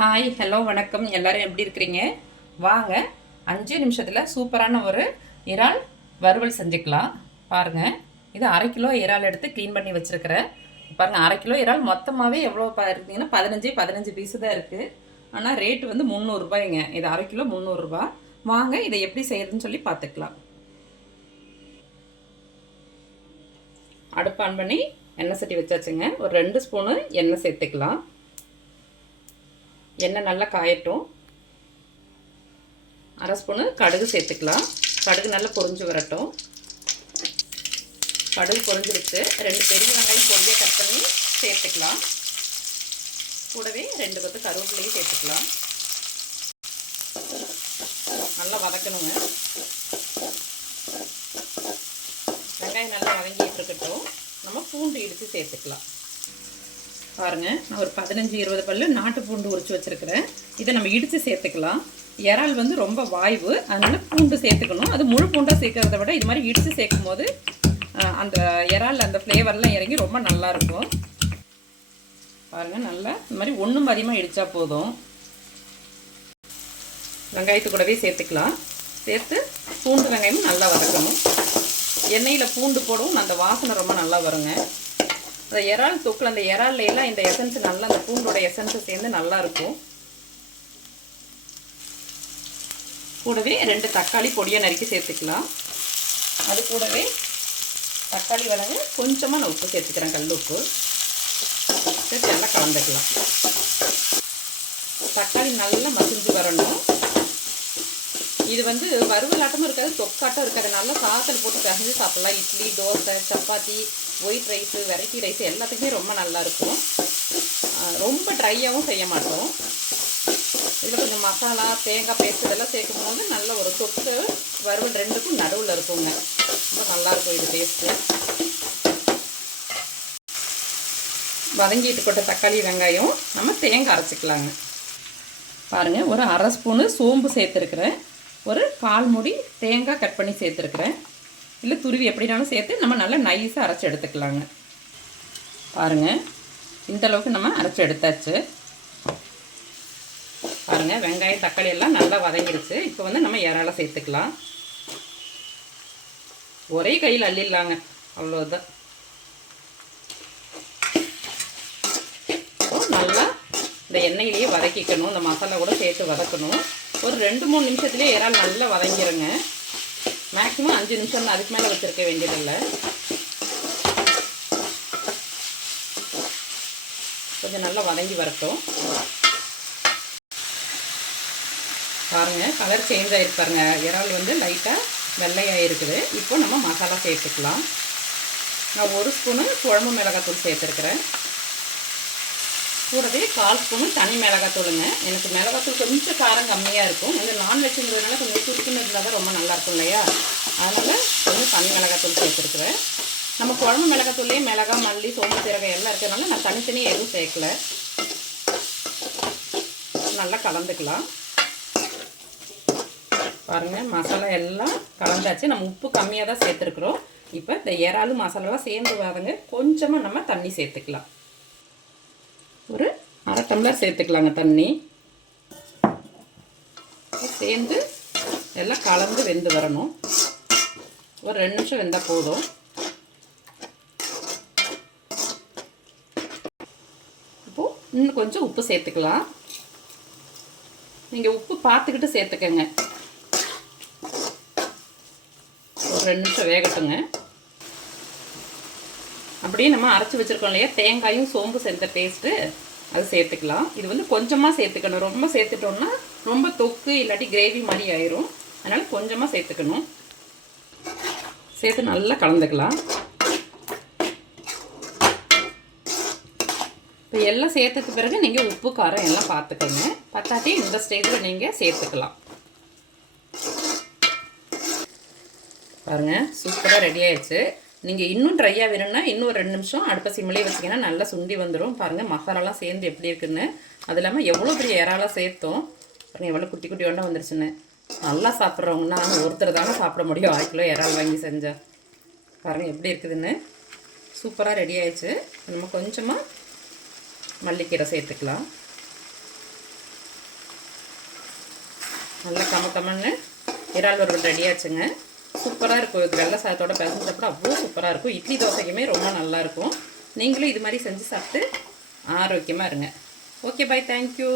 Hi hello வணக்கம். எல்லோரும் எப்படி இருக்கிறீங்க? வாங்க 5 நிமிஷத்தில் சூப்பரான ஒரு இறால் வறுவல் செஞ்சுக்கலாம். பாருங்கள், இது 1/2 கிலோ இறால் எடுத்து க்ளீன் பண்ணி வச்சுருக்கிறேன். பாருங்கள், 1/2 கிலோ இறால் மொத்தமாகவே எவ்வளோ பார்த்தீங்கன்னா 15 பீஸு தான் இருக்குது. ஆனால் ரேட்டு வந்து 300 ரூபாய்ங்க. இது 1/2 கிலோ 300 ரூபா. வாங்க இதை எப்படி செய்யுதுன்னு சொல்லி பார்த்துக்கலாம். அடுப்பு ஆன் பண்ணி எண்ணெய் சட்டி வச்சாச்சுங்க. ஒரு 2 ஸ்பூனு எண்ணெய் சேர்த்துக்கலாம். எண்ணெய் நல்லா காயட்டும். 1/2 ஸ்பூனு கடுகு சேர்த்துக்கலாம். கடுகு நல்லா பொரிஞ்சு வரட்டும். கடுகு பொரிஞ்சிருச்சு. 2 பெரிய வெங்காயம் பொடியாக கட் பண்ணி சேர்த்துக்கலாம். கூடவே 2 கொத்து கருவேப்பிலையும் சேர்த்துக்கலாம். நல்லா வதக்கணுங்க. வெங்காயம் நல்லா வதங்கிட்டு இருக்கட்டும். நம்ம பூண்டு இடித்து சேர்த்துக்கலாம். பாருங்கள், நான் ஒரு 15-20 பல்லு நாட்டு பூண்டு உரிச்சு வச்சுருக்கிறேன். இதை நம்ம இடித்து சேர்த்துக்கலாம். இறால் வந்து ரொம்ப வாய்வு, அதனால் பூண்டு சேர்த்துக்கணும். அது முழு பூண்டாக சேர்க்கறத விட இது மாதிரி இடித்து சேர்க்கும் போது அந்த இறால் அந்த ஃப்ளேவர்லாம் இறங்கி ரொம்ப நல்லாயிருக்கும். பாருங்கள், நல்லா இந்த மாதிரி ஒன்றும் அதிகமாக இடித்தா போதும். வெங்காயத்து கூடவே சேர்த்துக்கலாம். சேர்த்து பூண்டு வெங்காயமும் நல்லா வதக்கணும். எண்ணெயில் பூண்டு போடவும் அந்த வாசனை ரொம்ப நல்லா வருங்க. அந்த இறால் தொக்கில் அந்த இறால்லாம் இந்த எசன்ஸ் நல்லா அந்த பூண்டோட எசன்ஸை சேர்ந்து நல்லாயிருக்கும். கூடவே 2 தக்காளி பொடியை நறுக்கி சேர்த்துக்கலாம். அது கூடவே தக்காளி வதங்க கொஞ்சமாக நான் உப்பு சேர்த்துக்கிறேன், கல் உப்பு சேர்த்து நல்லா கலந்துக்கலாம். தக்காளி நல்லா மசிஞ்சு வரணும். இது வந்து வறுவலாட்டமும் இருக்காது, தொக்காட்டம் இருக்காது. நல்லா சாதத்தில் போட்டு பிசைஞ்சு சாப்பிட்லாம். Idli, dosa, chapati, white rice, variety rice எல்லாத்துக்குமே ரொம்ப நல்லாயிருக்கும். ரொம்ப ட்ரையாகவும் செய்ய மாட்டோம். இதில் கொஞ்சம் மசாலா, தேங்காய் பேஸ்ட் இதெல்லாம் சேர்க்கும் போது நல்ல ஒரு தொக்கு வறுவல் 2க்கும் நடுவில் இருக்குங்க. ரொம்ப நல்லாயிருக்கும் இது டேஸ்ட்டு. வதங்கிட்டு போட்ட தக்காளி வெங்காயம் நம்ம தேங்காய் அரைச்சிக்கலாங்க. பாருங்கள், ஒரு 1/2 ஸ்பூனு சோம்பு சேர்த்துருக்குறேன். ஒரு 1/4 மூடி தேங்காய் கட் பண்ணி சேர்த்துருக்குறேன். இல்லை துருவி எப்படினாலும் சேர்த்து நம்ம நல்லா நைஸாக அரைச்சி எடுத்துக்கலாங்க. பாருங்கள், இந்தளவுக்கு நம்ம அரைச்சி எடுத்தாச்சு. பாருங்கள், வெங்காயம் தக்காளி எல்லாம் நல்லா வதங்கிடுச்சு. இப்போ வந்து நம்ம இறால சேர்த்துக்கலாம். ஒரே கையில் அள்ளிடலாங்க, அவ்வளோதான். நல்லா இந்த எண்ணெயிலேயே வதக்கிக்கணும். இந்த மசாலா கூட சேர்த்து வதக்கணும். ஒரு 2-3 நிமிஷத்துலேயே இறால் நல்லா வதங்கிடுங்க. மேக்ஸிமம் 5 நிமிஷம் தான், அதுக்கு மேலே வச்சுருக்க வேண்டியதில்லை. கொஞ்சம் நல்லா வதங்கி வரட்டும். பாருங்கள், கலர் சேஞ்ச் ஆகிருக்கு பாருங்கள். இறால் வந்து லைட்டாக வெள்ளையாக இருக்குது. இப்போ நம்ம மசாலா சேர்த்துக்கலாம். நான் 1 ஸ்பூனு குழம்பு மிளகாத்தூள் சேர்த்துருக்குறேன். கூடவே 1/4 ஸ்பூனு தனி மிளகாத்தூளுங்க. எனக்கு மிளகாத்தூள் கொஞ்சம் காரம் கம்மியாக இருக்கும். இந்த நான்வெஜ்ங்கிறதுனால கொஞ்சம் சுருக்குன்னு இருந்தால் தான் ரொம்ப நல்லாயிருக்கும் இல்லையா? அதனால் கொஞ்சம் தனி மிளகாத்தூள் சேர்த்துருக்குறேன். நம்ம குழம்பு மிளகாத்தூள்லேயே மிளகாய், மல்லி, சோம்பு, சீரகம் எல்லாம் இருக்கிறதுனால நான் தனித்தனியாக எதுவும் சேர்க்கலை. நல்லா கலந்துக்கலாம். பாருங்கள், மசாலா எல்லாம் கலந்தாச்சு. நம்ம உப்பு கம்மியாக தான் சேர்த்துருக்குறோம். இப்போ இந்த இறாலு மசாலாலாம் சேர்ந்து வாங்க. கொஞ்சமாக நம்ம தண்ணி சேர்த்துக்கலாம். ஒரு 1/2 டம்ளர் சேர்த்துக்கலாங்க தண்ணி. சேர்ந்து எல்லாம் கலந்து வெந்து வரணும். ஒரு 2 நிமிஷம் வெந்தால் போதும். இப்போது இன்னும் கொஞ்சம் உப்பு சேர்த்துக்கலாம். நீங்கள் உப்பு பார்த்துக்கிட்டு சேர்த்துக்கங்க. ஒரு 2 நிமிஷம் வேகட்டுங்க. அப்படியே நம்ம அரைச்சி வச்சுருக்கோம் இல்லையா, தேங்காயும் சோம்பு சேர்த்த பேஸ்ட்டு, அது சேர்த்துக்கலாம். இது வந்து கொஞ்சமாக சேர்த்துக்கணும். ரொம்ப சேர்த்துட்டோம்னா ரொம்ப தொக்கு இல்லாட்டி கிரேவி மாதிரி ஆயிரும். அதனால் கொஞ்சமாக சேர்த்துக்கணும். சேர்த்து நல்லா கலந்துக்கலாம். இப்போ எல்லாம் சேர்த்ததுக்கு பிறகு நீங்கள் உப்பு காரம் எல்லாம் பார்த்துக்கோங்க. பத்தாட்டி இந்த ஸ்டேஜில் நீங்கள் சேர்த்துக்கலாம். பாருங்கள், சூப்பராக ரெடி ஆயிடுச்சு. நீங்கள் இன்னும் ட்ரையாக வேணும்னா இன்னும் 2 நிமிஷம் அடுப்பை சிம்மிலே வச்சிங்கன்னா நல்லா சுண்டி வந்துடும். பாருங்கள், மசாலாலாம் சேர்ந்து எப்படி இருக்குன்னு. அது இல்லாமல் எவ்வளோ பெரிய இறாலாம் சேர்த்தோம். பாருங்கள், எவ்வளோ குட்டி குட்டி ஒன்றா வந்துருச்சுன்னு. நல்லா சாப்பிட்றவங்கன்னா ஒருத்தர் தானே சாப்பிட முடியும் 1/2 கிலோ இறால் வாங்கி செஞ்சால். பாருங்கள் எப்படி இருக்குதுன்னு. சூப்பராக ரெடி ஆயிடுச்சு. நம்ம கொஞ்சமாக மல்லிக்கீரை சேர்த்துக்கலாம். நல்லா கம்மன்னு இறால் வறுவல் ரெடியாச்சுங்க. சூப்பராக இருக்கும். இது வெள்ளை சாதத்தோட பிசைஞ்சு சாப்பிட அவ்வளோ சூப்பராக இருக்கும். இட்லி தோசைக்குமே ரொம்ப நல்லாயிருக்கும். நீங்களும் இது மாதிரி செஞ்சு சாப்பிட்டு ஆரோக்கியமாக இருங்க. ஓகே, பாய், தேங்க்யூ.